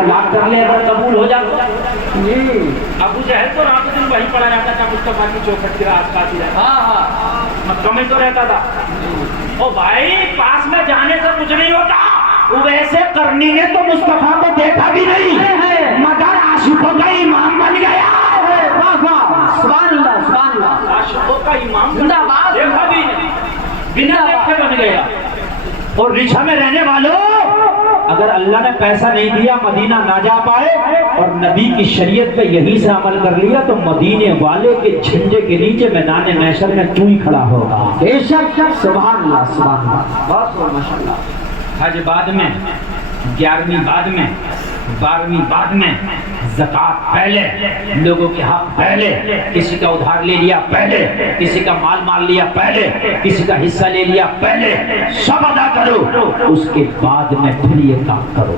طلاق کر لے اگر قبول ہو جاتا. ابو جہل تو رات دن وہی پڑا رہتا تھا مصطفیٰ کی چوکھٹ کے آس پاس ہی رہتا, مکہ میں تو رہتا تھا. او بھائی پاس میں جانے سے کچھ نہیں ہوتا. ویسے کرنی نے تو مصطفیٰ کو دیکھا بھی نہیں مگر عاشقوں کا امام بن گیا. سبحان اللہ سبحان اللہ. عاشقوں کا امام دیکھا بھی نہیں, بنا دیکھے بن گیا. اور ریشہ میں رہنے والوں, اگر اللہ نے پیسہ نہیں دیا مدینہ نہ جا پائے اور نبی کی شریعت پہ یہی سے عمل کر لیا تو مدینے والے کے جھنڈے کے نیچے میدان محشر میں تو ہی کھڑا ہوگا. بے شک. سبحان اللہ سبحان اللہ. بہت ماشاء اللہ. حج بعد میں, 11ویں بعد میں, 12ویں بعد میں, زکات پہلے, لوگوں کے حق پہلے, کسی کا ادھار لے لیا پہلے, کسی کا مال لیا پہلے, کسی کا حصہ لے لیا پہلے, سب ادا کرو, اس کے بعد میں پھر یہ کام کرو.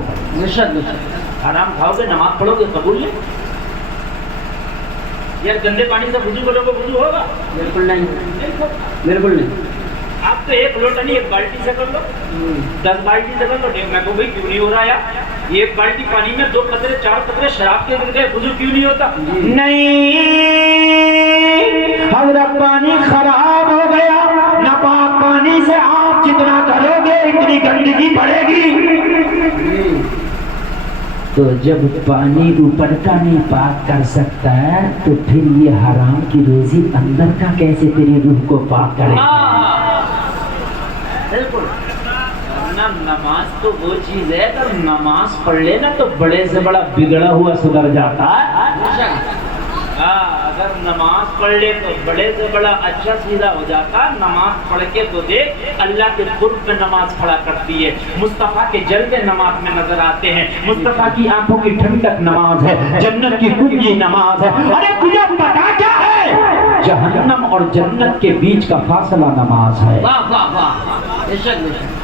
حرام کھاؤ گے نماز پڑھو گے قبول نہیں. یار گندے پانی سے وضو کرو گے وضو ہوگا؟ بالکل نہیں, بالکل نہیں. آپ تو ایک لوٹا نہیں, ایک بالٹی سے کر لو, 10 بالٹی سے کر لو. میں کو بھائی کیوں نہیں ہو رہا یار, ایک بالٹی پانی میں 2 قطرے 4 قطرے شراب کے گر گئے, وضو کیوں نہیں ہوتا؟ نہیں, حضرت پانی خراب ہو گیا. ناپاک پانی سے آپ جتنا کرو گے اتنی گندگی بڑھے گی. تو جب پانی اوپر کا نہیں پاک کر سکتا ہے تو پھر یہ حرام کی روزی اندر کا کیسے تیری روح کو پاک کرے؟ بالکل. نماز تو وہ چیز ہے, اگر نماز پڑھ لے نا تو بڑے سے بڑا بگڑا ہوا سدھر جاتا ہے. اگر نماز پڑھ لے تو بڑے سے بڑا اچھا سیدھا ہو جاتا. نماز پڑھ کے تو دیکھ, اللہ کے قرب میں نماز پڑھا کرتی ہے, مصطفیٰ کے جلوے نماز میں نظر آتے ہیں, مصطفیٰ کی آنکھوں کی ٹھنڈک نماز ہے, جنت کی کنجی نماز ہے. ارے تجھے پتا کیا ہے, جہنم اور جنت کے بیچ کا فاصلہ نماز ہے. واہ واہ واہ. بے شک بے شک.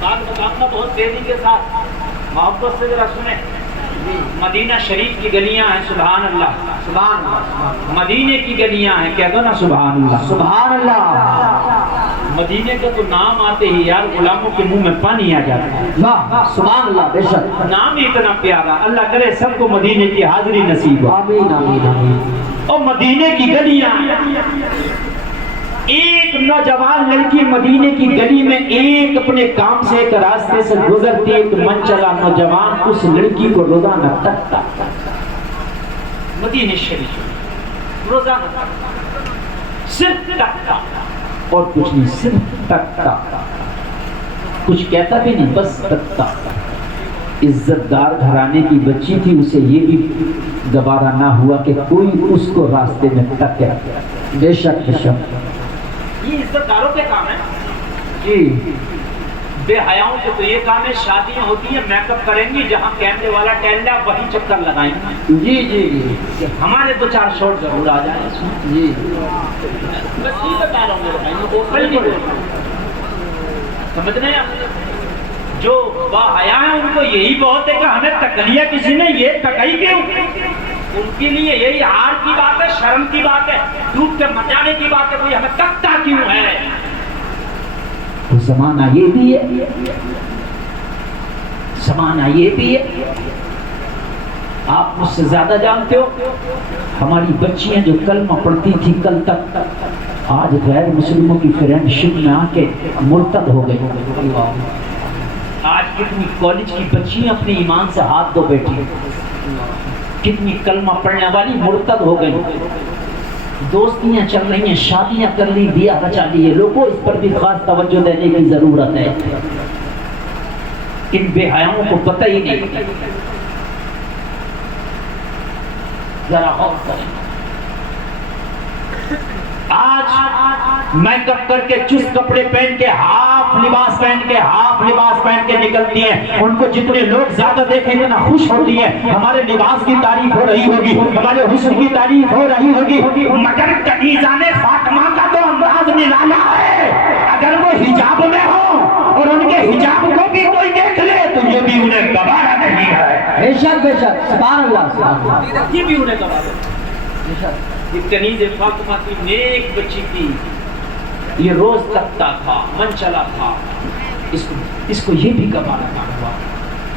بات بتاؤں بہت تیزی کے ساتھ, محبت سے ذرا سنیں. مدینہ شریف کی گلیاں ہیں, سبحان اللہ سبحان اللہ. مدینے کی گلیاں ہیں, کہہ دو نا سبحان اللہ سبحان اللہ. مدینے کا تو نام آتے ہی یار غلاموں کے منہ میں پانی آ جاتا ہے. واہ سبحان اللہ. بے شک. نام ہی اتنا پیارا, اللہ کرے سب کو مدینے کی حاضری نصیب ہو. آمین آمین آمین. اور مدینے کی گلیاں, ایک نوجوان لڑکی مدینے کی گلی میں ایک اپنے کام سے ایک راستے سے گزرتی, ایک من چلا نوجوان اس لڑکی کو روزانہ تکتا. مدینے شریف روزانہ صرف تکتا اور کچھ نہیں, صرف تکتا, کچھ کہتا بھی نہیں, بس تکتا. عزت دار گھرانے کی بچی تھی, اسے یہ بھی گوارا نہ ہوا کہ کوئی اس کو راستے میں تکے. بے شک بے شک. یہ عزت داروں کے کام ہے جی. بے حیاؤں کے تو یہ کام ہے, شادیاں ہوتی ہیں میک اپ کریں گی, جہاں کیمرے والا ٹہل رہا وہیں چکر لگائیں گے. جی جی جی. ہمارے 2-4 شاٹ ضرور آ جائیں. جی بس یہ بتا رہا ہوں, سمجھ رہے ہیں آپ, جو باحیا ہیں ان کو یہی بہت ہے کہ ہمیں تک لیا کسی نے, یہ تکائی کیوں. ان کے لیے یہی ہار کی بات ہے, شرم کی بات ہے, ڈوب کے مر جانے کی بات ہے, کوئی ہمیں تکتا کیوں ہے. تو زمانہ یہ بھی ہے, زمانہ یہ بھی ہے. آپ مجھ سے زیادہ جانتے ہو, ہماری بچیاں جو کلمہ پڑھتی تھی کل تک, آج غیر مسلموں کی فرینڈ شپ میں آ کے مرتد ہو گئی. آج کتنی کالج کی بچیاں اپنے ایمان سے ہاتھ دھو بیٹھی, کتنی کلمہ پڑھنے والی مرتد ہو گئی. دوستیاں چل رہی ہیں, شادیاں کر لی, بیاہ بچا لیے. لوگوں اس پر بھی خاص توجہ دینے کی ضرورت ہے. ان بے حیاؤں کو پتہ ہی نہیں. ذرا غور کریں. آج میک اپ کر کے چست کپڑے پہن کے, ہاف لباس پہن کے نکلتی ہیں. ان کو جتنے لوگ زیادہ دیکھیں گے نا خوش ہوتی ہیں. ہمارے لباس کی تعریف ہو رہی ہوگی, ہمارے حسن کی تعریف ہو رہی ہوگی, مگر کنیزہ نے فاطمہ کا تو انداز نرالا ہے. اگر وہ حجاب میں ہو اور ان کے حجاب کو بھی کوئی دیکھ لے تو یہ بھی انہیں گوارا نہیں ہے. بے شک بے شک. سبحان اللہ سبحان اللہ. یہ بھی انہیں گوارا نہیں. بے شک. یہ کنیز فاطمہ کی نیک بچی تھی, یہ روز تکتا تھا, من چلا تھا, اس کو یہ بھی گوارا نہ ہوا.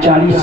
40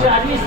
40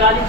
40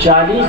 40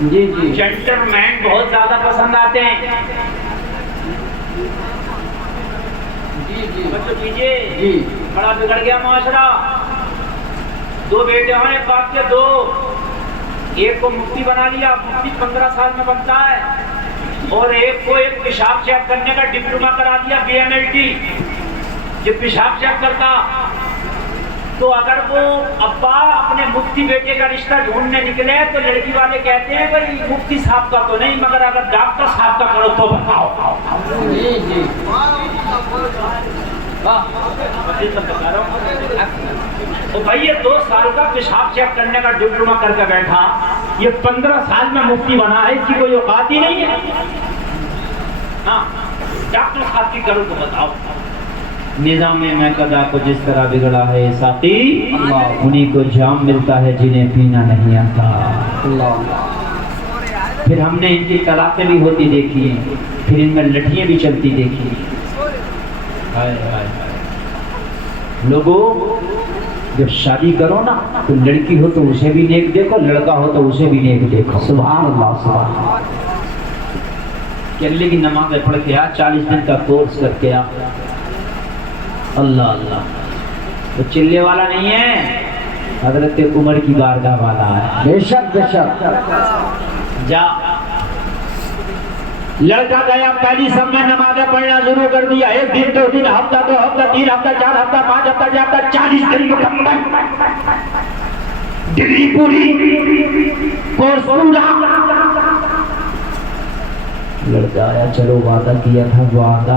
جی جی جنٹلمین بہت زیادہ پسند آتے ہیں. جی جی توجہ کیجیے. جی بڑا بگڑ گیا معاشرہ. 2 بیٹے ہیں ایک باپ کے 2. ایک کو مفتی بنا لیا, مفتی 15 سال میں بنتا ہے, اور ایک کو ایک پیشاب چیک کرنے کا ڈپلوما کرا دیا, BMLT. یہ پیشاب چیک کرتا. تو اگر وہ ابا اپنے مفتی بیٹے کا رشتہ ڈھونڈنے نکلے تو لڑکی والے کہتے ہیں بھائی مفتی صاحب کا تو نہیں, مگر اگر ڈاکٹر صاحب کا کرو تو بتاؤ. جی جی تو بھائی یہ 2 سال کا پیشاب چیک کرنے کا ڈپلوما کر کے بیٹھا, یہ 15 سال میں مفتی بنا ہے, اس کی کوئی اوقات ہی نہیں ہے. ہاں ڈاکٹر صاحب کی کرو تو بتاؤ. نظام میں قضا کو جس طرح بگڑا ہے ساقی, انہیں کو جام ملتا ہے جنہیں پینا نہیں آتا. پھر ہم نے ان کی طلاقیں بھی ہوتی دیکھی ہیں, پھر ان میں لٹھیاں بھی چلتی دیکھی ہیں. لوگوں جب شادی کرو نا تو لڑکی ہو تو اسے بھی نیک دیکھو, لڑکا ہو تو اسے بھی نیک دیکھو. سبحان اللہ سبحان اللہ. کیلے کی نمازیں پڑھ کے آ, 40 دن کا کورس کر کے آ. اللہ اللہ. تو چلے والا نہیں ہے, حضرت عمر کی بارگاہ والا ہے. بے شک بے شک. جا. لڑکا گیا, پہلی سب میں نمازیں پڑھنا شروع کر دیا. 1 دن 2 دن, ہفتہ 2 ہفتہ 3 ہفتہ 4 ہفتہ 5 ہفتہ 6 ہفتہ 40 دن مکمل. ڈگری پوری, کورس پورا. لڑکا آیا, چلو وعدہ کیا تھا, وعدہ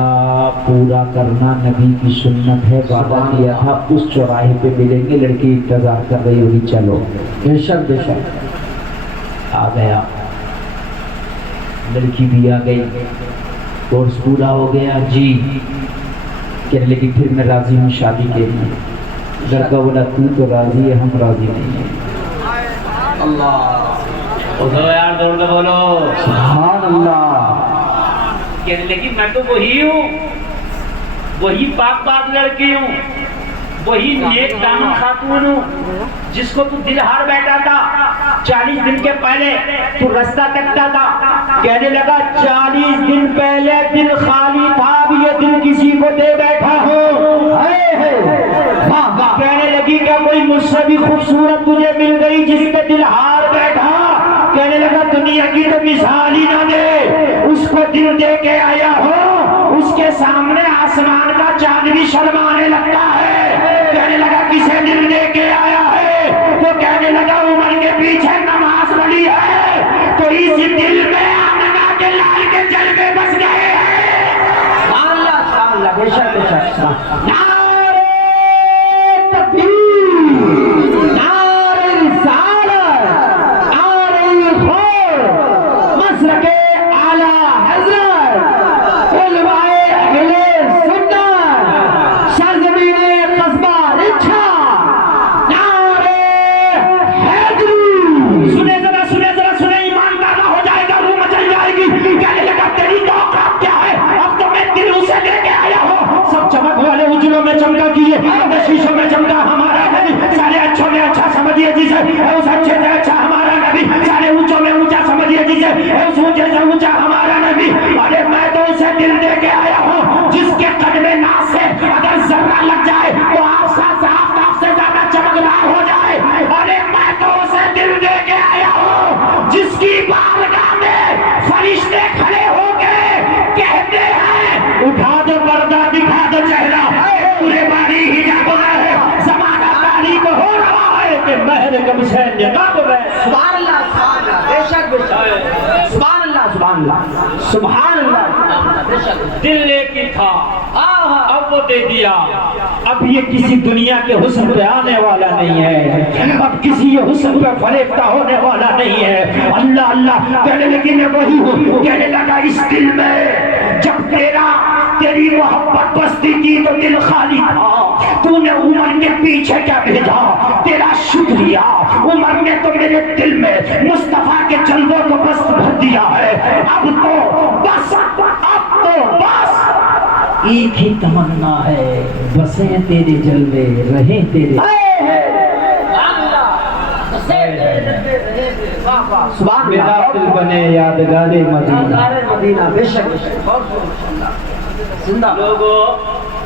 پورا کرنا نبی کی سنت ہے. وعدہ کیا تھا اس چوراہے پہ ملیں گے, لڑکی انتظار کر رہی ہوگی, چلو. بے شک بے شک. آ گیا, لڑکی بھی آ گئی, کورس پورا ہو گیا. جی کہنے لگی پھر میں راضی ہوں شادی کے لیے. لڑکا بولا تو راضی ہے, ہم راضی نہیں ہیں. اللہ بولو یار, دوڑ کے بولو سبحان اللہ. کہنے لگی میں تو وہی ہوں, وہی پاک پاک لڑکی ہوں, وہی نیک دامن خاتون ہوں جس کو تو دل ہار بیٹھا تھا. 40 دن کے پہلے تو رستہ تکتا تھا. کہنے لگا 40 دن پہلے دل خالی تھا, اب یہ دل کسی کو دے بیٹھا ہوں. کہنے لگی کہ کوئی مجھ سے بھی خوبصورت تجھے مل گئی جس پہ دل ہار بیٹھا. کہنے لگا دنیا کی تو مثال ہی نہ دے, اس کو دل دے کے آیا ہو, اس کے سامنے آسمان کا چاند بھی شرمانے لگتا ہے. کہنے لگا کسے دل دے کے آیا ہے, تو کہنے لگا عمر کے پیچھے نماز پڑھی ہے, تو اس دل میں آمنہ کے لال کے جلوے بس گئے ہیں. سبحان اللہ سبحان اللہ. بے شک بے شک. نعرہ تکبیر, نعرہ رسالت, نعرہ خیر, مسلک اعلی حضرت, علماء اہل سنت, سرزمین قصبہ رچھا, نعرہ حیدری. سنے ذرا سنے ذرا سنے, ایمان پیدا ہو جائے گا, روح مچل جائے گی. کہنے لگا تیری تو اوقات کیا ہے, اب تو میں دل اسے لے کے آیا ہوں. سب چمک والے اجلوں میں چمکا کیے, شیشوں میں چمکا ہمارا نبی. سارے اچھوں میں اچھا سمجھیے جسے, اس اچھے سے اچھا ہمارا نبی. سارے اونچوں میں اونچا سمجھیے جسے, اس اونچے سے اونچا ہمارا نبی. ارے میں تو اسے دل دے کے آیا ہوں جس کے قدم ناز سے اگر ذرہ لگ جائے تو آفتاب سے زیادہ چمکدار ہو جائے. ارے میں تو اسے دل دے کے آیا ہوں جس کی بارگاہ میں فرشتے کھڑے ہو کے کہتے ہیں اٹھا دو پردہ, دکھا دو چہرہ, پورے باری حجاب ہے, زمانہ تاریک ہو رہا ہے کہ مہر کب سے نقاب ہے. سبحان اللہ سبحان اللہ. بے شک بے شک. سبحان اللہ سبحان اللہ سبحان اللہ. بے شک. دل ایک ہی تھا, اب وہ دے دیا. اب یہ کسی دنیا کے حسن پہ آنے والا نہیں ہے, اب کسی یہ حسن پہ فریفتہ ہونے والا نہیں ہے. اللہ اللہ کہنے لگی میں وہی ہوں. کہنے لگا اس دل میں جب تیری محبت بستی تھی تو دل خالی تھا, تو نے عمر کے پیچھے کیا بھیجا, تیرا شکریہ. عمر نے تو میرے دل میں مصطفیٰ کے جلووں کو بس بھر دیا ہے. اب تو بس, اب تو بس ایک ہی تمنا ہے, بسیں تیرے جلوے, رہیں تیرے. سبحان میرا اللہ دل بنے یادگار مدینہ. مدینہ بے شک زندہ لوگوں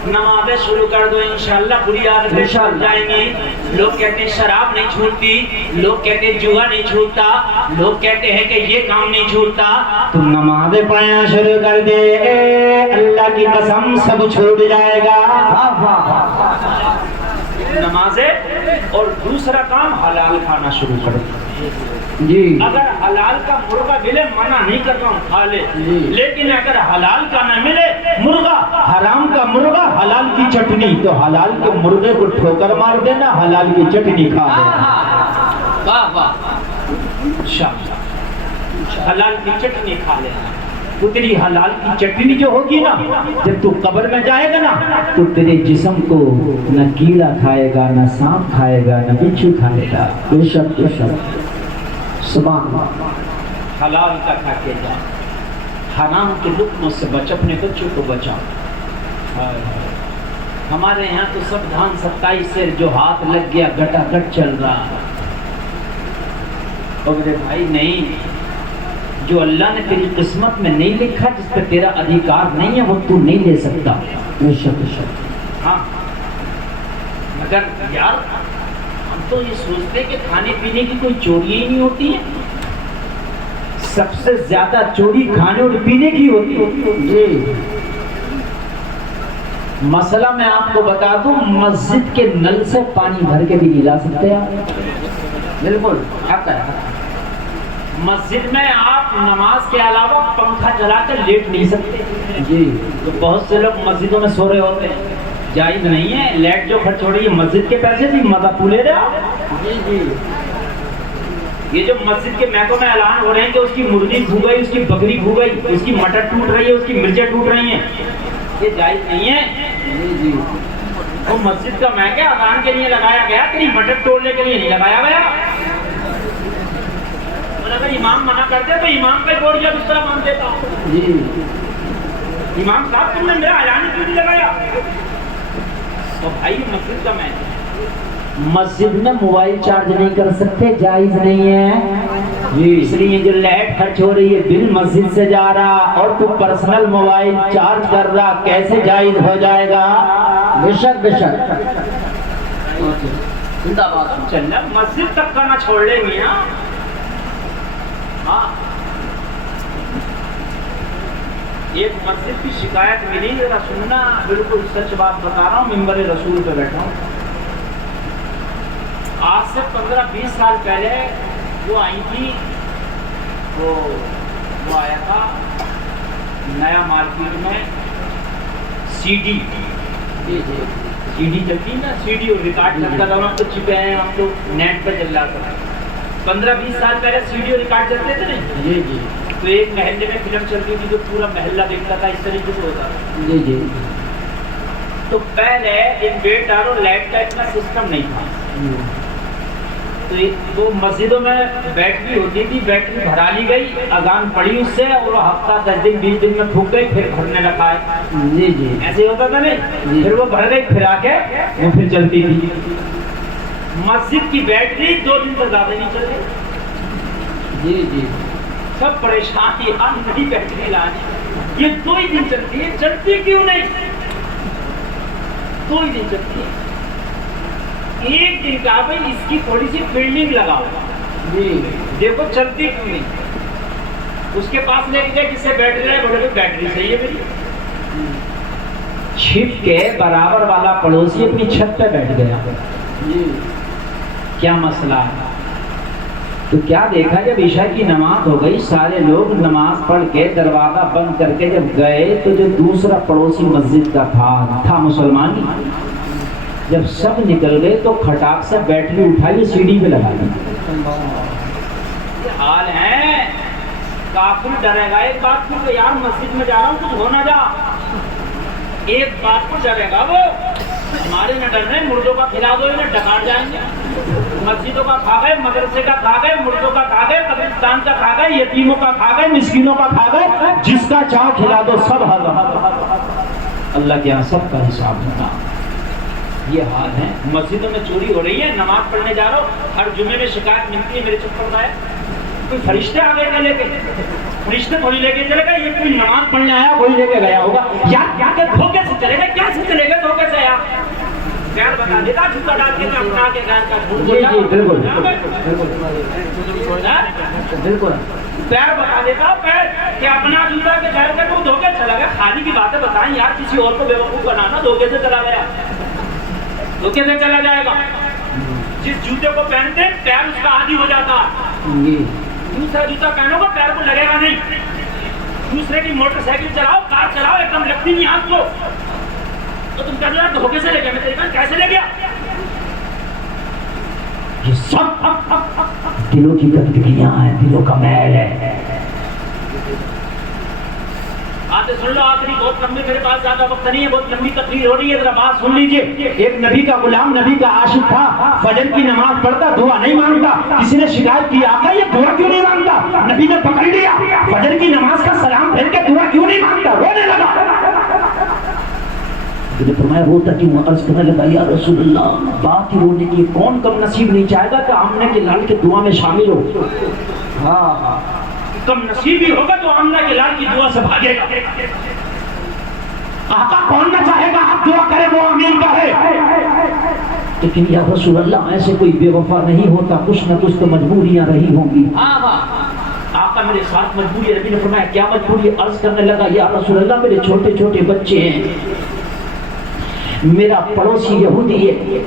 نمازیں شروع کر دو انشاءاللہ بری عادتیں چھوٹ جائیں گی. لوگ کہتے ہیں شراب نہیں چھوٹتی, لوگ کہتے ہیں جوا نہیں چھوٹتا, لوگ کہتے ہیں کہ یہ کام نہیں چھوٹتا. تم نمازیں پڑھنا شروع کر دے, اللہ کی قسم سب چھوٹ جائے گا. نمازیں. اور دوسرا کام حلال کھانا شروع کر دو. جی اگر حلال کا مرغا ملے منع نہیں کرتا ہوں کھا لے, لیکن اگر حلال کا نہ ملے مرغا, حرام کا مرغا حلال کی چٹنی, تو حلال کے مرغے کو ٹھوکر مار دینا, حلال کی چٹنی کھا لینا. واہ واہ حلال کی چٹنی کھا لینا. اتنی حلال کی چٹنی جو ہوگی نا, جب تو قبر میں جائے گا نا, تو تیرے جسم کو نہ کیڑا کھائے گا, نہ سانپ کھائے گا, نہ بچھو کھائے گا. بے شک بے شک سبحان اللہ. حلال کا کھا کے جا, حرام کے لقموں سے بچ, اپنے بچوں کو بچا. ہمارے یہاں تو سب دھان 27 سے جو ہاتھ لگ گیا گٹا گٹ چل رہا. اور بھائی نہیں, جو اللہ نے تیری قسمت میں نہیں لکھا, جس پہ تیرا ادھیکار نہیں ہے, وہ تو نہیں لے سکتا. بے شک بے شک. ہاں مگر یار ہم تو یہ سوچتے کہ کھانے پینے کی کوئی چوری ہی نہیں ہوتی ہے. سب سے زیادہ چوری کھانے اور پینے کی ہوتی ہے. جی مسئلہ میں آپ کو بتا دوں, مسجد کے نل سے پانی بھر کے بھی نہیں لا سکتے آپ. بالکل حق ہے. مسجد میں آپ نماز کے علاوہ پنکھا چلا کر لیٹ نہیں سکتے. جی تو بہت سے لوگ مسجدوں میں سو رہے ہوتے ہیں, جائز نہیں ہے. لیٹ جو خرچ ہو رہی ہے مسجد کے پیسے بھی مزہ تو لے رہے. جی جی یہ جو مسجد کے میکوں میں اعلان ہو رہے ہیں کہ اس کی مرغی کھو گئی, اس کی بکری کھو گئی, اس کی مٹر ٹوٹ رہی ہے, اس کی مرچیں ٹوٹ رہی ہیں, یہ جائز نہیں ہے. جی جی وہ مسجد کا میکہ اذان کے لیے لگایا گیا, تیری مٹر توڑنے کے لیے نہیں لگایا گیا. اور اگر امام منع کرتے تو امام کا بورڈ یا دوسرا مان دیتا. جی امام صاحب تم نے میرا اعلان کیوں نہیں لگایا؟ تو بھائی مسجد کا میں, مسجد میں موبائل چارج نہیں کر سکتے, جائز نہیں ہے. جی اس لیے جو لائٹ خرچ ہو رہی ہے بل مسجد سے جا رہا, اور تو پرسنل موبائل چارج کر رہا, کیسے جائز ہو جائے گا؟ بے شک بے شک زندہ باد. چلنا مسجد تک کا نہ چھوڑ لے میاں. ہاں ایک مسجد کی شکایت ملی, ذرا سننا, بالکل سچ بات بتا رہا ہوں, ممبر رسول پہ بیٹھا ہوں. آج سے 15-20 سال پہلے وہ آئی تھی, وہ آیا تھا نیا مارکیٹ میں سی ڈی. جی جی سی ڈی چلتی نا, سی ڈی اور ریکارڈ چلتا تھا. ہم تو چپے ہیں, ہم تو نیٹ پہ چل رہا تھا. 15-20 سال پہلے سی ڈی اور ریکارڈ چلتے تھے نا. جی جی تو ایک محلے میں فلم چلتی تھی تو پورا محلہ دیکھتا تھا, اس طریقے سے ہوتا تھا. جی جی تو پہلے انویٹر اور لائٹ کا اتنا سسٹم نہیں تھا. تو وہ مسجدوں میں بیٹری ہوتی تھی, بیٹری بھرا لی گئی, اذان پڑی اس سے, اور وہ ہفتہ 10 دن 20 دن میں پھک گئی, پھر بھرنے لگا ہے. جی جی ایسے ہوتا تھا نہیں. پھر وہ بھر گئی, پھر آ کے وہ پھر چلتی تھی. مسجد کی بیٹری 2 دن سے زیادہ نہیں چل رہی. جی جی سب پریشان, یہاں نہیں بیٹری لانی, یہ 2 ہی دن چلتی ہے, چلتی کیوں نہیں؟ 2 ہی دن چلتی ہے. ایک دن کا بھائی اس کی تھوڑی سی فیلڈنگ لگاؤ, جی دیکھو چلتی کیوں نہیں. اس کے پاس لے کے گئے جس سے بیٹری ہے, بولے بیٹری صحیح ہے میری. چھپ کے برابر والا پڑوسی اپنی چھت پہ بیٹھ گیا. جی کیا مسئلہ ہے؟ تو کیا دیکھا, جب عشاء کی نماز ہو گئی, سارے لوگ نماز پڑھ کے دروازہ بند کر کے جب گئے, تو جو دوسرا پڑوسی مسجد کا تھا مسلمان, جب سب نکل گئے تو کھٹاک سے بیٹری اٹھائی, سی ڈی پہ لگا دی. حال ہے کافر ڈرے گا ایک بات کو, یار مسجد میں جا رہا ہوں, کچھ ہو نہ جا. ایک بات کو ڈرے گا وہ, ہمارے نہ ڈرنے, مردوں کا کھلا دو انہیں ڈکار جائیں گے. مسجدوں کا کھا گئے, مدرسے کا کھا گئے, مردوں کا کھا گئے, قبرستان کا کھا گئے, یتیموں کا کھا گئے, مسکینوں کا کھا گئے, جس کا چاہو کھلا دو, سب ہضم. اللہ کے یہاں سب کا حساب ہونا. یہ حال ہے، مسجدوں میں چوری ہو رہی ہے، نماز پڑھنے جا رہا ہوں، ہر جمعے میں شکایت ملتی ہے میرے چپل کا ہے، کوئی فرشتے آ گئے لے کے، فرشتے تھوڑی لے کے چلے گا، یہ کوئی نماز پڑھنے آیا وہی لے کے گیا ہوگا یار، کیا کہ دھوکے سے چلے گا، کیا سے چلے گا دھوکے سے یار، خیر بتا دیتا جوتا ڈال کے میں اپنا کے گھر کا ڈھونڈ جی جی بالکل بالکل پیر بتا دیتا پیر کہ اپنا جوتا کے گھر کا تو دھوکے چلا گیا، خالی کی باتیں بتائیں یار، کسی اور کو بیوقوف بنانا، دھوکے سے چلا گیا، دھوکے سے چلا جائے گا، جس جوتے کو پہنتے ہیں پیر اس کا عادی ہو جاتا ہے، دوسرا جوتا پہنو گا پیر کو لگے گا نہیں، دوسرے کی موٹر سائیکل چلاؤ، کار چلاؤ، ایک دم لگتی نہیں ہاتھ کو، تو تم کہتے ہو دھوکے سے لے گیا، میں تیری کہاں کیسے لے گیا؟ یہ سب دلوں کی گندگیاں ہیں، دلوں کا میل ہے۔ آتے سن لو آخری، بہت لمبی، میرے پاس زیادہ وقت نہیں ہے، بہت لمبی تقریر ہو رہی ہے، ذرا بات سن لیجئے۔ ایک نبی کا غلام، نبی کا عاشق تھا، فجر کی نماز پڑھتا، دعا نہیں مانگتا، کسی نے شکایت کی آقا یہ دعا کیوں نہیں مانگتا؟ نبی نے پکڑ لیا، فجر کی نماز کا سلام پھیر کے دعا کیوں نہیں مانگتا؟ رونے لگا، نے فرمایا روتا کیوں؟ عرض کرنے لگا یا رسول اللہ بات ہی رونے کی، کون کم نصیب نہیں چاہے گا کہ آمنہ کے لال کے دعا میں شامل ہو؟ ہاں کم نصیب ہی ہوگا تو آمنہ کے لال کی دعا سے بھاگے گا۔ آقا کون نہ چاہے گا آپ دعا کرے وہ آمین کا ہے، لیکن یا رسول اللہ ایسے کوئی بے وفا نہیں ہوتا، کچھ نہ کچھ تو مجبوریاں رہی ہوں گی۔ آقا میرے ساتھ مجبوری، نبی نے فرمایا کیا مجبوری؟ عرض کرنے لگا یا رسول اللہ میرے چھوٹے چھوٹے بچے ہیں، میرا پڑوسی یہودی ہے،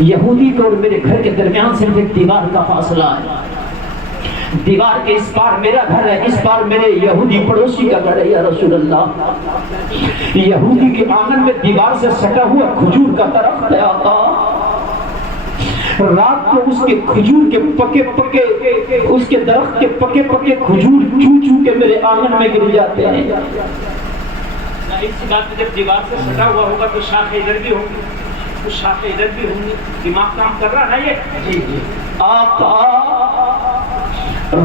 یہودی کو اور میرے گھر کے درمیان صرف ایک دیوار کا فاصلہ ہے، دیوار کے اس پار میرا گھر ہے، اس پار میرے یہودی پڑوسی کا گھر ہے۔ یا رسول اللہ یہودی کے آنگن میں دیوار سے سٹا ہوا کھجور کا درخت ہے آقا، رات کو اس کے کھجور کے پکے پکے، اس کے درخت کے پکے پکے کھجور چو چو کے میرے آنگن میں گر جاتے ہیں۔ اس بات میں جب دیوار سے سٹا ہوا ہوگا تو شاخیں ادھر بھی ہوں گی، کچھ شاخیں ادھر بھی ہوں گی، دماغ کام کر رہا ہے یہ؟ جی جی۔ آقا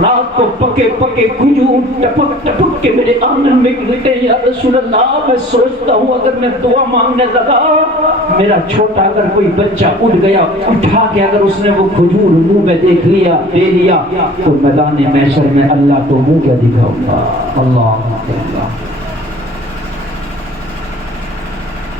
رات کو پکے پکے کھجور ٹپک ٹپک کے میرے آنگن میں گرتے ہیں۔ یا رسول اللہ میں سوچتا ہوں اگر میں دعا مانگنے لگا، میرا چھوٹا اگر کوئی بچہ اٹھ گیا، اٹھا کے اگر اس نے وہ کھجور منہ میں دیکھ لیا، دے لیا، تو میدان محشر میں اللہ کو منہ کیا دکھاؤں گا؟ اللہ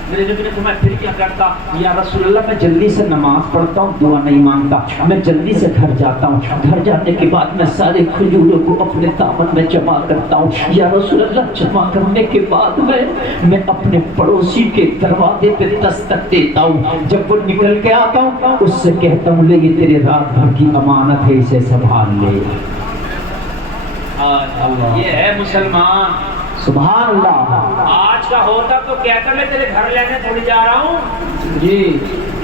میرے نبی نے فرمایا پھر کیا کرتا؟ یا رسول اللہ میں جلدی سے نماز پڑھتا ہوں، دعا نہیں مانگتا، میں جلدی سے گھر جاتا ہوں، گھر جانے کے بعد میں سارے کھجوروں کو اپنے دامن میں جمع کرتا ہوں۔ یا رسول اللہ جمع کرنے کے بعد میں اپنے پڑوسی کے دروازے پہ دستک دیتا ہوں، جب وہ نکل کے آتا ہوں اس سے کہتا ہوں لے یہ تیرے رات بھر کی امانت ہے، اسے سنبھال لے۔ یہ ہے مسلمان، سبحان اللہ۔ آج کا ہوتا تو کہتا میں تیرے گھر لینے تھوڑی جا رہا ہوں، جی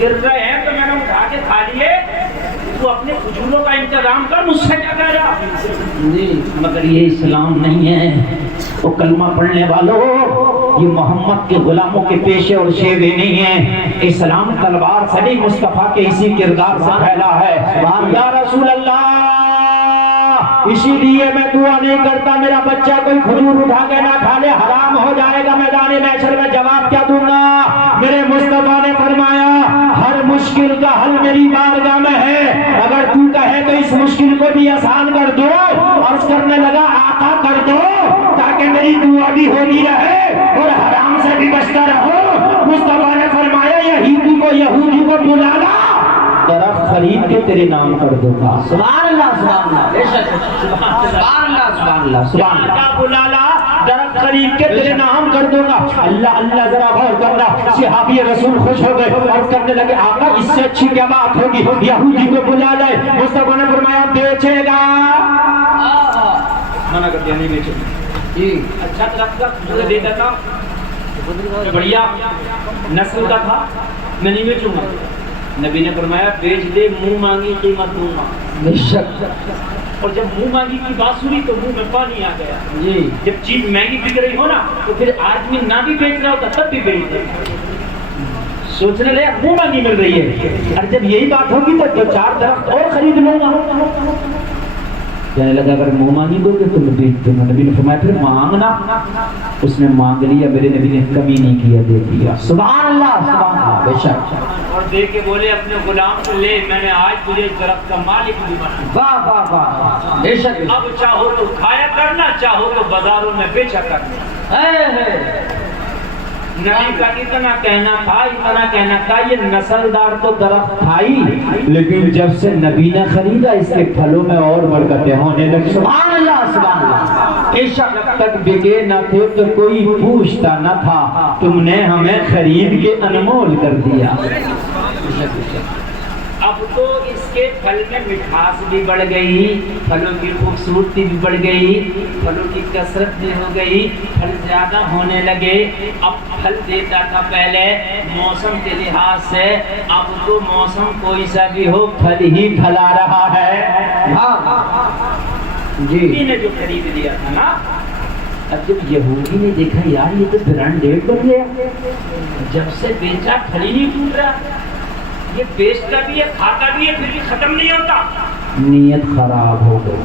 گر رہے ہیں تو میں نے اٹھا کے کھا لیے، تو اپنے کھجوروں کا انتظام کر، مجھ سے کیا کہہ رہا؟ جی مگر یہ اسلام نہیں ہے، وہ کلمہ پڑھنے والوں، یہ محمد کے غلاموں کے پیشے اور شیوے نہیں ہیں، اسلام تلوار سے نہیں مصطفیٰ کے اسی کردار سے پھیلا ہے۔ یا رسول اللہ اسی لیے میں دعا نہیں کرتا میرا بچہ کوئی کھجور اٹھا کے نہ کھا لے، حرام ہو جائے گا، میدان محشر میں جواب کیا دوں گا؟ میرے مصطفیٰ نے فرمایا ہر مشکل کا حل میری بارگاہ میں ہے، اگر تو کہے تو اس مشکل کو بھی آسان کر دو۔ عرض کرنے لگا آقا کر دو تاکہ میری دعا بھی ہوتی رہے اور حرام سے بھی بچتا رہو۔ مصطفیٰ نے فرمایا یہودی کو بلا لا، درخت خرید کے تیرے نام کر دوں گا۔ سبحان اللہ سبحان اللہ، بے شک سبحان اللہ سبحان اللہ سبحان اللہ، بلا لا درخت خرید کے تیرے نام کر دوں گا۔ اللہ اللہ ذرا غور کرنا، صحابی رسول خوش ہو گئے اور کرنے لگے آقا اس سے اچھی کیا بات ہوگی، یہودی کو بلا لائے۔ مصطفیٰ نے فرمایا بیچے گا؟ منع کر دیا نہیں بیچے جی، اچھا درخت کا کھجور دے دیتا، بڑھیا نسل کا تھا، میں نہیں بیچوں گا۔ نبی نے فرمایا بیچ دے، منہ مانگی قیمت دوں گا۔ بے شک، اور جب منہ مانگی کی بات سنی تو منہ میں پانی آ گیا جی۔ جب چیز مہنگی بک رہی ہو نا تو پھر آدمی نہ بھی بیچ رہا ہوتا تب بھی بیچ دے، سوچنے لگا منہ مانگی مل رہی ہے، اور جب یہی بات ہوگی تو دو چار درخت اور خرید لوں گا۔ کہنے لگا اگر منہ مانگی دو گے تو میں بیچ دوں گا۔ نبی نے فرمایا پھر مانگنا، اس نے مانگ لیا، میرے نبی نے کمی نہیں کیا، دے دیا۔ سبحان اللہ سبحان اللہ۔ بے شک اور دے کے بولے اپنے غلام کو لے، میں نے آج تجھے درخت کا مالک بھی بنا، واہ واہ واہ بے شک اب چاہو تو کھایا کرنا، چاہو تو بازاروں میں بیچا کرنا۔ نبی کا اتنا کہنا تھا یہ نسلدار تو درخت تھا ہی، لیکن جب سے نبی نے خریدا اس کے پھلوں میں اور برکتیں ہونے لگی۔ سبحان اللہ سبحان اللہ بے شک جب تک بکے نہ تھے تو کوئی پوچھتا نہ تھا، تم نے ہمیں خرید کے انمول کر دیا۔ اب تو اس کے پھل میں مٹھاس بھی بڑھ گئی، پھلوں کی خوبصورتی بھی بڑھ گئی، پھلوں کی کثرت بھی ہو گئی، پھل زیادہ ہونے لگے۔ اب پھل دیتا تھا پہلے موسم کے لحاظ سے، اب تو موسم کوئی سا بھی ہو پھل ہی پھلا رہا ہے۔ جی نے جو خرید لیا تھا نا، اب جب یہودی نے دیکھا یار یہ تو برانڈیڈ بن گیا، جب سے بیچا پھل ہی نہیں ٹوٹ رہا، یہ بیچتا بھی ہے کھاتا بھی ہے پھر بھی ختم نہیں ہوتا، نیت خراب ہو گئی۔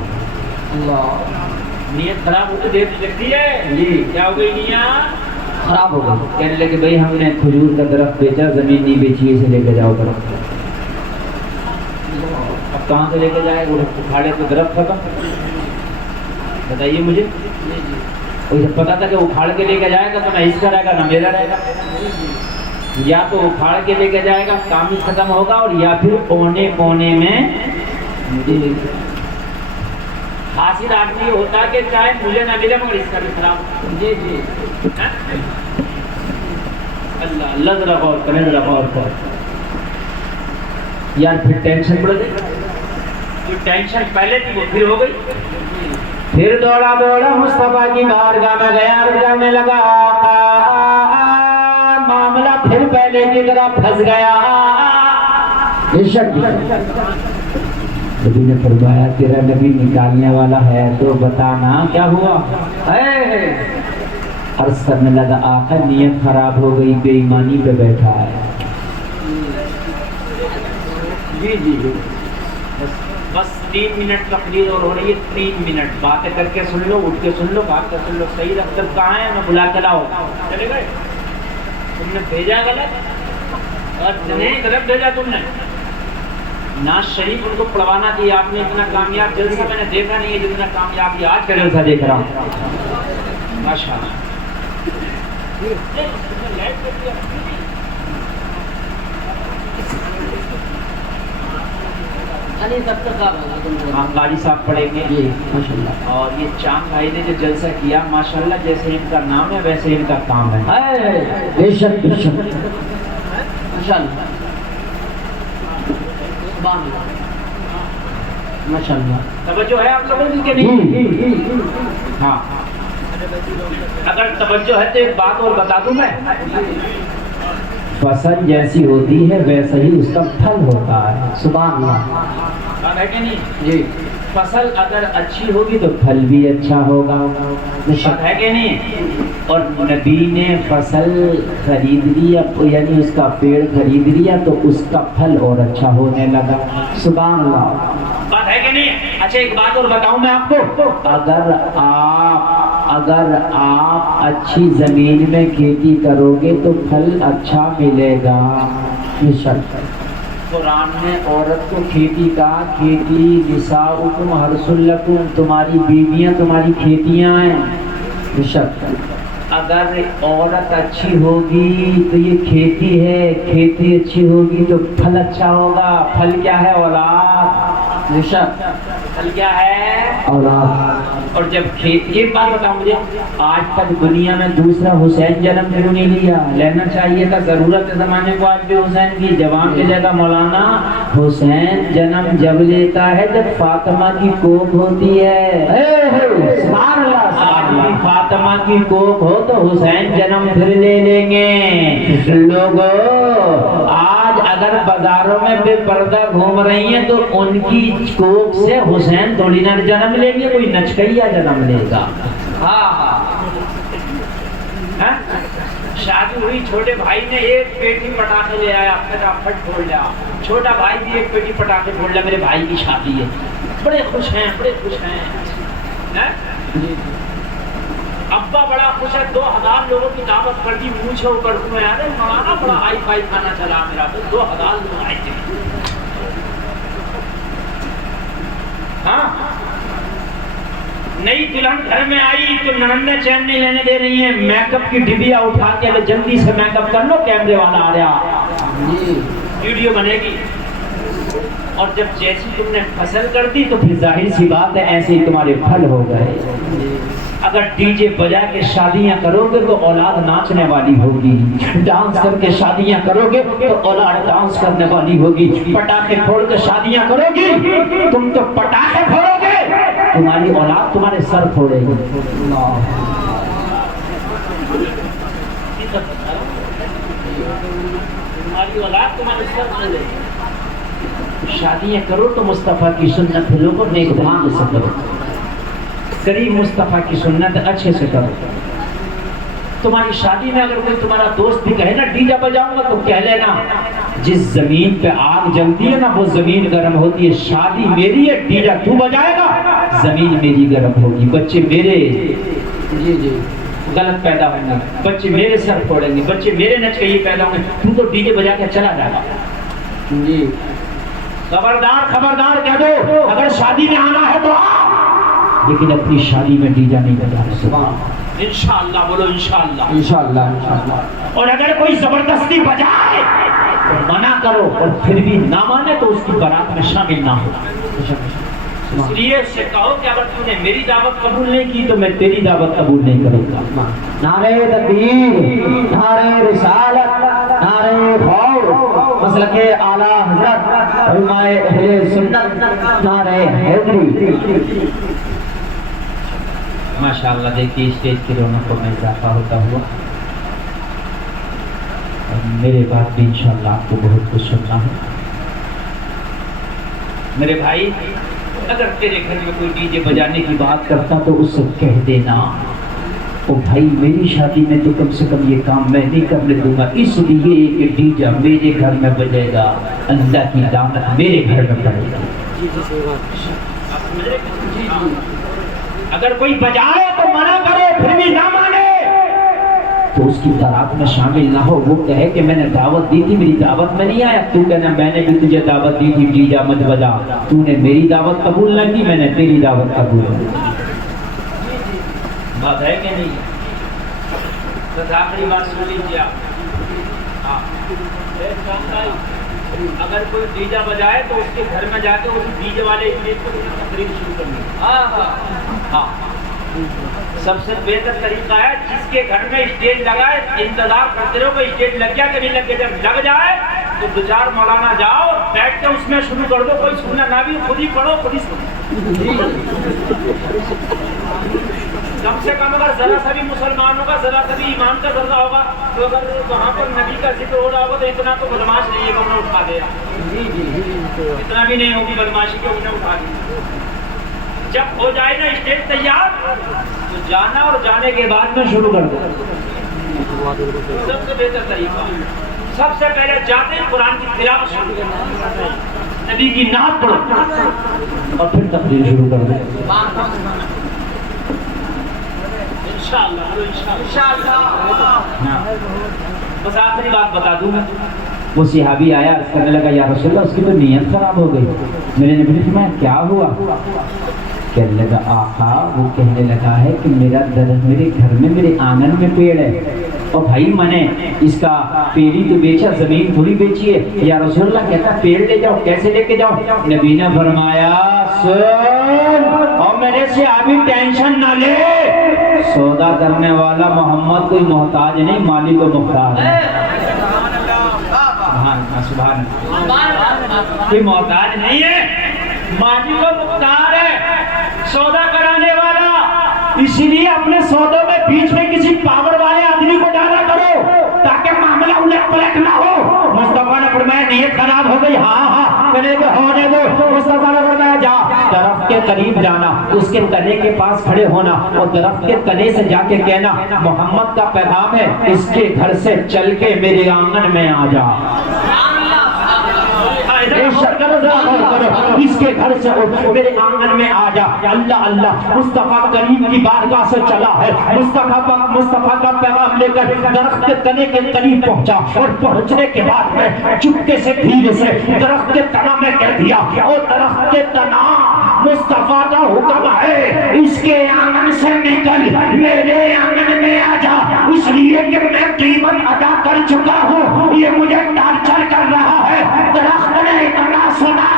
نیت خراب ہوتے دیکھتی ہے جی کیا ہو گئی، نیت خراب ہو گئی۔ کہنے لگے بھائی ہم نے کھجور کا درخت بیچا، زمین نہیں بیچی، اسے لے کے جاؤ درخت۔ اب کہاں سے لے کے جائے، وہ اکھاڑے تو درخت ختم، بتائیے مجھے۔ اسے پتا تھا کہ اکھاڑ کے لے کے جائے گا تو نہ اس کا رہے گا نہ میرا رہے گا، یا تو اکھاڑ کے لے کے جائے گا کام ہی ختم ہوگا، اور یا پھر کونے کونے میں حاصل آدمی ہوتا کہ چاہے مجھے نہ ملے مگر اس کا بھی خراب۔ جی جی اللہ اللہ ذرا غور کریں، ذرا غور کریں یار، پھر ٹینشن بڑھ گئی، جو ٹینشن پہلے تھی وہ پھر ہو گئی۔ پھر دوڑا مصطفیٰ کی بارگاہ میں گیا، عرض کرنے لگا آقا معاملہ پھر پہلے کی طرح پھنس گیا۔ بے شک نبی نے فرمایا تیرا نبی نکالنے والا ہے تو بتانا کیا ہوا۔ عرض کرنے لگا آقا نیت خراب ہو گئی، بے ایمانی پہ بیٹھا ہے۔ جی جی جی بس 3 منٹ تقریر اور ہو رہی ہے، 3 منٹ باتیں کر کے سن لو، اٹھ کے سن لو، بات کر سن لو۔ سعید اختر کہاں ہے، میں بلا کے لاؤ، چلے گئے؟ تم نے بھیجا غلط، اور نہیں غلط بھیجا تم نے۔ ناز شریف ان کو پڑھوانا تھی، آپ نے اتنا کامیاب جلسہ میں نے دیکھا نہیں ہے جتنا کامیاب یہ آج کا جلسہ دیکھ رہا ہوں، ماشاء اللہ۔ ہاں قاری صاحب پڑھیں گے ماشاء اللہ۔ اور یہ چاند بھائی نے جو جلسہ کیا ماشاءاللہ جیسے ان کا نام ہے ویسے ان کا کام ہے۔ بے شک بے شک ماشاء اللہ ماشاء اللہ۔ توجہ ہے آپ لوگوں کی کہ نہیں؟ ہاں اگر توجہ ہے تو ایک بات اور بتا دوں میں، فصل جیسی ہوتی ہے ویسا ہی اس کا پھل ہوتا ہے۔ سبحان اللہ بات ہے کہ نہیں؟ جی فصل اگر اچھی ہوگی تو پھل بھی اچھا ہوگا، بات ہے کہ نہیں؟ اور نبی نے فصل خرید لیا، یعنی اس کا پیڑ خرید لیا تو اس کا پھل اور اچھا ہونے لگا۔ سبحان اللہ بات ہے کہ نہیں؟ اچھا ایک بات اور بتاؤں میں آپ کو، اگر آپ اچھی زمین میں کھیتی کرو گے تو پھل اچھا ملے گا۔ قرآن نے عورت کو کھیتی کہا، کھیتی نساؤکم حرث لکم، تمہاری بیویاں تمہاری کھیتیاں ہیں۔ اگر عورت اچھی ہوگی تو یہ کھیتی ہے، کھیتی اچھی ہوگی تو پھل اچھا ہوگا۔ پھل کیا ہے؟ اولاد۔ پھل کیا ہے؟ اولاد۔ اور جب کھیتی، ایک بات بتاؤ مجھے، آج تک دنیا میں دوسرا حسین جنم کیوں نہیں لیا؟ لینا چاہیے تھا، ضرورت ہے زمانے کو آج بھی حسین کی۔ جوان کی جگہ مولانا حسین جنم جب لیتا ہے جب فاطمہ کی کوکھ ہوتی ہے۔ سبحان اللہ فاطمہ کی کوکھ ہو تو حسین جنم پھر لے لیں گے۔ لوگوں آج اگر بازاروں میں بے پردہ گھوم رہی ہیں تو ان کی کوکھ سے حسین تھوڑی نہ جنم لیں گے، کوئی نچکیا جنم لے گا۔ شادی ہوئی، چھوٹے بھائی نے ایک پیٹی پٹاخے لے آیا، فٹافٹ پھوڑ لیا، چھوٹا بھائی بھی ایک پیٹی پٹاخے پھوڑ لیا، میرے بھائی کی شادی ہے، بڑے خوش ہیں، بڑے خوش ہیں۔ اب ابا بڑا خوش ہے، 2000 لوگوں کی دعوت کر دی، مونچھے اوپر میں یار مولانا بڑا ہائی فائی کھانا چلا میرا، تو 2000 لوگ آئے تھے. ہاں نئی دلہن گھر میں آئی تو ننندیں چین نہیں لینے دے رہی ہیں، میک اپ کی ڈبیا اٹھا کے جلدی سے میک اپ کر لو، کیمرے والا آ رہا، ویڈیو بنے گی. اور جب جیسی تم نے فصل کر دی تو پھر ظاہر سی بات ہے ایسے ہی تمہارے پھل ہو گئے. اگر ڈی جے بجا کے شادیاں کرو گے تو اولاد ناچنے والی ہوگی، ڈانس کر کے شادیاں کرو گے تو اولاد ڈانس کرنے والی ہوگی، پٹاخے پھوڑ کے شادیاں کرو گی تم تو پٹاخے پھوڑو گے، تمہاری اولاد تمہارے سر پھوڑے گی. تمہاری اولاد تمہارے سر پھوڑے گی. شادیاں کرو تو مصطفیٰ کی سنت لوگوں نیک دھیان سے کرو، قریب مصطفیٰ کی سنت اچھے سے کرو. تمہاری شادی میں اگر کوئی تمہارا دوست بھی کہے نا ڈی جے بجاؤں گا تو کہہ لینا جس زمین پہ آگ جلتی ہے نا وہ زمین گرم ہوتی ہے، شادی میری ہے، ڈی جے تو بجائے گا زمین میری گرم ہوگی، بچے میرے غلط پیدا ہوں گے، بچے میرے سر پھوڑیں گے، بچے میرے نچ کے یہ پیدا ہوں گے، تو تو ڈی جے بجا کے چلا جائے گا. خبردار خبردار کہہ دو اگر شادی میں آنا ہے تو آؤ، لیکن اپنی شادی میں ڈی جے نہیں بجا سکتا. انشاءاللہ بولو انشاءاللہ. انشاءاللہ انشاءاللہ. اور اگر کوئی زبردستی بجائے تو منع کرو، اور پھر بھی نہ مانے تو اس کی بارات میں شامل نہ ہو. اس لیے اس سے کہو کہ اگر تم نے میری دعوت قبول نہیں کی تو میں تیری دعوت قبول نہیں کروں گا. نعرہ تکبیر، نعرہ رسالت، نعرہ خوف، مسلک اعلی حضرت علماء اہل سنت، نعرہ حیدری. ماشاءاللہ دیکھیے اسٹیج کی رونقوں میں اضافہ ہوتا ہوا. اور میرے بات بھی انشاءاللہ آپ کو بہت کچھ سننا ہے. میرے بھائی اگر تیرے گھر میں کوئی ڈی جے بجانے کی بات کرتا تو اس سے کہہ دینا او بھائی میری شادی میں تو کم سے کم یہ کام میں نہیں کرنے دوں گا، اس لیے کہ ڈی جے میرے گھر میں بجے گا، اللہ کی لعنت میرے گھر میں پڑے گی. اگر کوئی بجائے تو منع کرے، پھر بھی نہ مانے تو اس کی بارات میں شامل نہ ہو. وہ کہے کہ میں نے دعوت دی تھی میری دعوت میں نہیں آیا، تو کہنا میں نے بھی تجھے دعوت دی تھی ڈی جے مت بجا، تو نے میری دعوت قبول نہ کی، میں نے تیری دعوت قبول کی. بات ہے کہ نہیں؟ تو آخری بات سن لیجیے آپ. اگر کوئی ڈی جے بجائے تو اس کے گھر میں جا کے اس ڈی جے والے اسٹیج پر تقریر شروع کرنی. ہاں سب سے بہتر طریقہ ہے جس کے گھر میں اسٹیج لگائے انتظار کرتے رہو کہ اسٹیج لگ گیا کہ نہیں لگ گیا، جب لگ جائے تو دو چار مولانا جاؤ بیٹھ کے اس میں شروع کر دو، کوئی سننا نہ بھی خود ہی پڑھو خود ہی سنو. کم سے کم اگر ذرا سا بھی مسلمانوں کا ذرا سا بھی ایمان کا ذرہ ہوگا تو اگر وہاں پر نبی کا ذکر ہو رہا ہوگا تو اتنا تو بدماش نہیں ہے کہ انہیں اٹھا دے رہا، اتنا بھی نہیں ہوگی بدماشی کہ انہیں اٹھا دے. جب ہو جائے نا اسٹیج تیار تو جانا، اور جانے کے بعد میں شروع کر دو. سب سے بہتر طریقہ سب سے پہلے جاتے ہیں قرآن کی تلاوت شروع کرو، نبی کی نعت پڑھو اور پھر تقریر شروع کر دو. بس آخری بات بتا دوں گا. وہ صحابی آیا عرض کرنے لگا یا رسول اللہ اس کی تو نیت خراب ہو گئی. میرے نبی نے فرمایا کیا ہوا؟ کہنے لگا آقا وہ کہنے لگا ہے کہ میرا درخت میرے گھر میں میرے آنگن میں پیڑ ہے، اور بھائی میں نے اس کا پیڑی تو بیچا زمین تھوڑی بیچی ہے. یا رسول اللہ کہتا پیڑ لے جاؤ، کیسے لے کے جاؤ؟ نبی نے فرمایا سن اور میرے سے ابھی ٹینشن نہ لے، سودا کرنے والا محمد کوئی محتاج نہیں، مالک کو محتاج ہے. سبحان اللہ، کوئی محتاج نہیں ہے، مالک کو محتاج ہے، سودا کرانے والا. اسی لیے اپنے سودوں میں بیچ میں کسی پاور والے آدمی کو ڈالا کرو تاکہ معاملہ الٹ پلٹ نہ ہو. مصطفیٰ نے فرمایا نیت خراب ہو گئی، ہاں کہنے کہ ہونے دو. مصطفیٰ نے فرمایا جا درخت کے قریب جانا، اس کے تنے کے پاس کھڑے ہونا اور درخت کے تنے سے جا کے کہنا محمد کا پیغام ہے، اس کے گھر سے چل کے میرے آنگن میں آ جا. اس کے گھر سے میرے آنگن میں آ جا. اللہ اللہ مصطفیٰ کریم کی بارگاہ سے چلا ہے, مصطفیٰ کا پیغام لے کر درخت کے تنے کے قریب پہنچا, اور پہنچنے کے بعد میں چپکے سے دھیرے سے درخت کے تنا میں کہہ دیا, اور درخت کے تنا مصطفیٰ کا حکم ہے اس کے آنگن سے نکل میرے آنگن میں آ جا, اس لیے کہ میں قیمت ادا کر چکا ہوں, یہ مجھے ٹارچر کر رہا ہے. درخت نے اتنا سنا,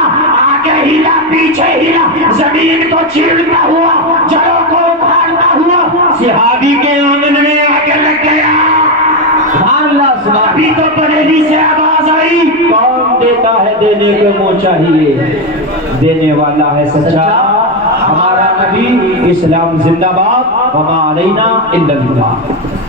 آگے ہلا پیچھے ہلا, زمین کو چیرتا ہوا, جڑوں کو اکھاڑتا ہوا صحابی کے آنگن میں آگے لگ گیا. سبحان اللہ سبحان اللہ. ابھی تو بریلی سے آواز آئی, کون دیتا ہے دینے کے منہ چاہیے, دینے والا ہے سچا ہمارا نبی. اسلام زندہ باد, وما علینا الا البلاغ.